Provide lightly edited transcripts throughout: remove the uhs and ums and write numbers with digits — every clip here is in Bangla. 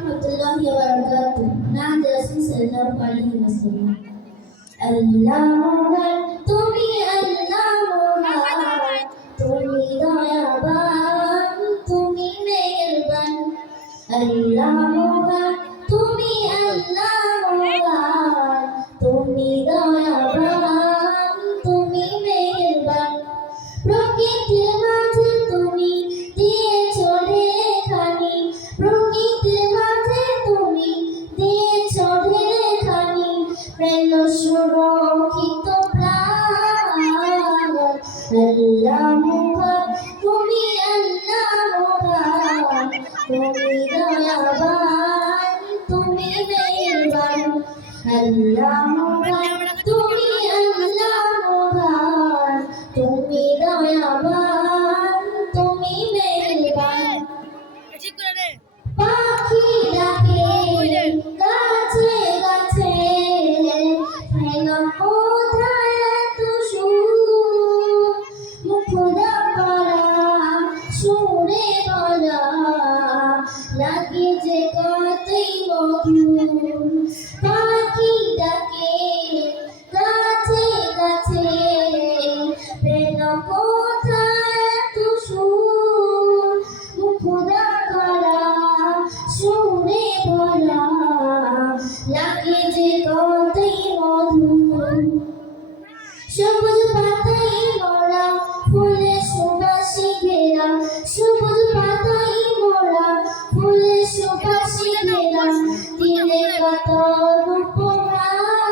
warahmatullahi wabarakatuh. নাম রাসূল সাল্লাল্লাহু আলাইহি ওয়াসাল্লাম। আল্লাহ মহান, তুমি আল্লাহ মহান, তুমি দয়াবান, তুমি মেহেরবান। আল্লাহ মহান, তুমি আল্লাহ মহান, তুমি দয়াবান, তুমি মেহেরবান। প্রকৃতির মাঝে তুমি দিয়েছো রেখানি, প্রকৃতির মাঝে তুমি দিয়েছো রেখানি, প্রেম সুরক্ষিত প্রাণ। আল্লাহ মহান, তুমি আল্লাহ মহান, তুমি দয়াবান, তুমি মেহেরবান। আল্লাহ মহান, তুমি আল্লাহ মহান, তুমি দয়াবান, তুমি মেহেরবান। পাখি ডাকে গাছে গাছে, প্রেম কোথায় এত সুর, মুখরা করা সুরে বলা লাগে যে কতই মধুর। পাখি ডাকে গাছে গাছে, প্রেম কোথায় এত সুর, মুখরা করা সুরে বলা লাগে যে কতই মধুর। সবুজ পাতাই মোরা ফুলে সুবাসী ঘেরা, সবুজ পাতাই মোরা ফুলে সুবাসী ঘেরা, দিলে কত রূপমান।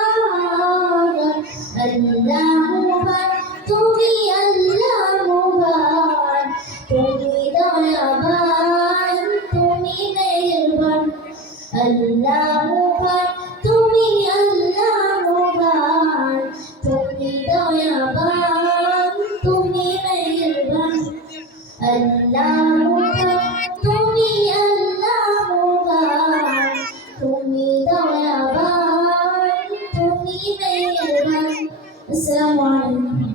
আল্লাহ মহান, তুমি আল্লাহ মহান, তুমি দয়াবান, তুমি মেহেরবান। আল্লাহ মহান, তুমি আল্লাহ মহান, তুমি দয়াবান, তুমি মেহেরবান। আল্লাহ মহান, তুমি আল্লাহ মহান, তুমি দয়াবান, তুমি মেহেরবান। আসসালামু আলাইকুম।